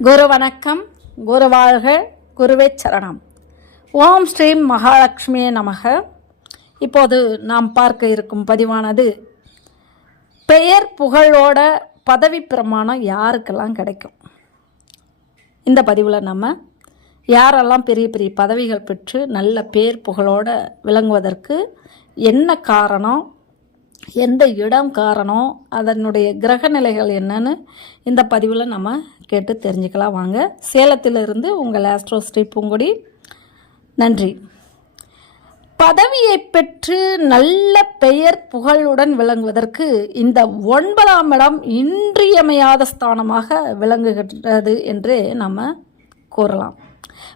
குரு வணக்கம் குரு குருவே சரணம். ஓம் ஸ்ரீம் மகாலட்சுமியே நமக. இப்போது நாம் பார்க்க இருக்கும் பதிவானது பெயர் புகழோட பதவி பிரமாணம் யாருக்கெல்லாம் கிடைக்கும்? இந்த பதிவில் நம்ம யாரெல்லாம் பெரிய பெரிய பதவிகள் பெற்று நல்ல பேர் புகழோட விளங்குவதற்கு என்ன காரணம் எந்த இடம் காரணம் அதனுடைய கிரக நிலைகள் என்னன்னு இந்த பதிவில் நம்ம கேட்டு தெரிஞ்சுக்கலாம். வாங்க சேலத்திலிருந்து உங்கள் ஆஸ்ட்ரோ ஸ்ரீ பூங்குடி. நன்றி. பதவியை பெற்று நல்ல பெயர் புகழுடன் விளங்குவதற்கு இந்த ஒன்பதாம் இடம் இன்றியமையாத ஸ்தானமாக விளங்குகின்றது என்று நம்ம கூறலாம்.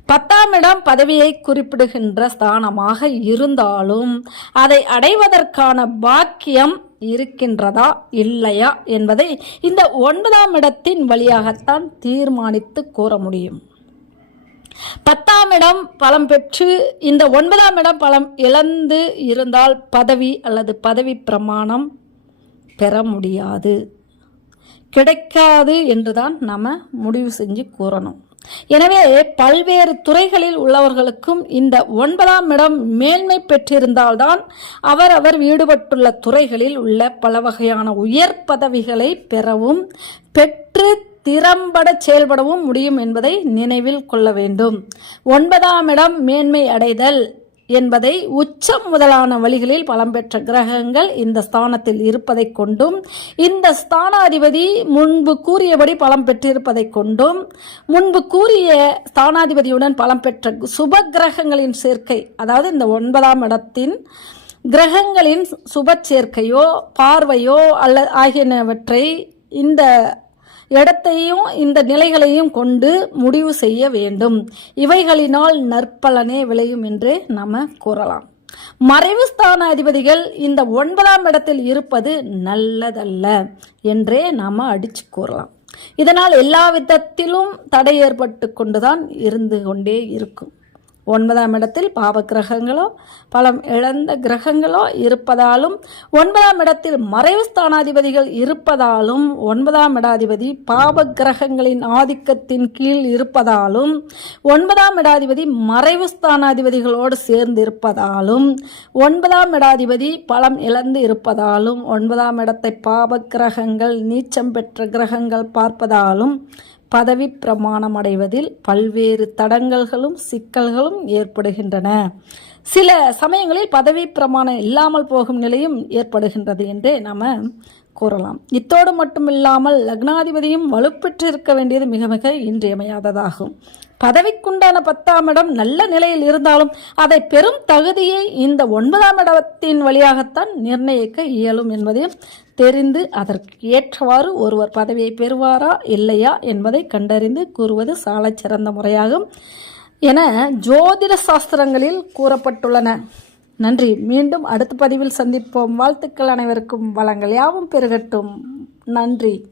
பத்தாம் இடம் பதவியை குறிப்பிடுகின்ற ஸ்தானமாக இருந்தாலும் அதை அடைவதற்கான பாக்கியம் இருக்கின்றதா இல்லையா என்பதை இந்த ஒன்பதாம் இடத்தின் வழியாகத்தான் தீர்மானித்து கூற முடியும். பத்தாம் இடம் பலம் பெற்று இந்த ஒன்பதாம் இடம் பலம் இழந்து இருந்தால் பதவி அல்லது பதவி பிரமாணம் பெற முடியாது. கிடைக்காது என்றுதான் நம்ம முடிவு செஞ்சு கூறணும். எனவே பல்வேறு துறைகளில் உள்ளவர்களுக்கும் இந்த ஒன்பதாம் இடம் மேன்மை பெற்றிருந்தால்தான் அவர் அவர் ஈடுபட்டுள்ள துறைகளில் உள்ள பல வகையான உயர் பதவிகளை பெறவும் பெற்று திறம்பட செயல்படவும் முடியும் என்பதை நினைவில் கொள்ள வேண்டும். ஒன்பதாம் இடம் மேன்மை அடைதல். என்பதை உச்சம் முதலான வழிகளில் பலம் பெற்ற கிரகங்கள் இந்த ஸ்தானத்தில் இருப்பதை கொண்டும் இந்த ஸ்தானாதிபதி முன்பு கூறியபடி பலம் பெற்றிருப்பதை கொண்டும் முன்பு கூறிய ஸ்தானாதிபதியுடன் பலம் பெற்ற சுப கிரகங்களின் சேர்க்கை அதாவது இந்த ஒன்பதாம் இடத்தின் கிரகங்களின் சுப சேர்க்கையோ பார்வையோ அல்ல ஆகியனவற்றை இந்த இடத்தையும் இந்த நிலைகளையும் கொண்டு முடிவு செய்ய வேண்டும். இவைகளினால் நற்பலனே விளையும் என்று நம்ம கூறலாம். மறைவு ஸ்தான அதிபதிகள் இந்த ஒன்பதாம் இடத்தில் இருப்பது நல்லதல்ல என்றே நாம அடிச்சு கூறலாம். இதனால் எல்லா விதத்திலும் தடை ஏற்பட்டு கொண்டுதான் இருந்து கொண்டே இருக்கும். ஒன்பதாம் இடத்தில் பாவ கிரகங்களோ பலம் இழந்த கிரகங்களோ இருப்பதாலும் ஒன்பதாம் இடத்தில் மறைவு ஸ்தானாதிபதிகள் இருப்பதாலும் ஒன்பதாம் இடாதிபதி பாவ கிரகங்களின் ஆதிக்கத்தின் கீழ் இருப்பதாலும் ஒன்பதாம் இடாதிபதி மறைவு ஸ்தானாதிபதிகளோடு சேர்ந்து இருப்பதாலும் ஒன்பதாம் இடாதிபதி பலம் இழந்து இருப்பதாலும் ஒன்பதாம் இடத்தை பாவ கிரகங்கள் நீச்சம் பெற்ற கிரகங்கள் பார்ப்பதாலும் பதவி பிரமாணம் அடைவதில் பல்வேறு தடங்கல்களும் சிக்கல்களும் ஏற்படுகின்றன. சில சமயங்களில் பதவி பிரமாணம் இல்லாமல் போகும் நிலையும் ஏற்படுகின்றது என்றே நாம் கூறலாம். இத்தோடு மட்டுமில்லாமல் லக்னாதிபதியும் வலுப்பெற்று இருக்க வேண்டியது மிக மிக இன்றியமையாததாகும். பதவிக்குண்டான பத்தாம் இடம் நல்ல நிலையில் இருந்தாலும் அதை பெரும் தகுதியை இந்த ஒன்பதாம் இடத்தின் வழியாகத்தான் நிர்ணயிக்க இயலும் என்பதையும் தெரிந்து அதற்கு ஏற்றவாறு ஒருவர் பதவியை பெறுவாரா இல்லையா என்பதை கண்டறிந்து கூறுவது சாலச் சிறந்த முறையாகும் என ஜோதிட சாஸ்திரங்களில் கூறப்பட்டுள்ளன. நன்றி. மீண்டும் அடுத்த பதிவில் சந்திப்போம். வாழ்த்துக்கள் அனைவருக்கும். வளங்கள் யாவும் பெருகட்டும். நன்றி.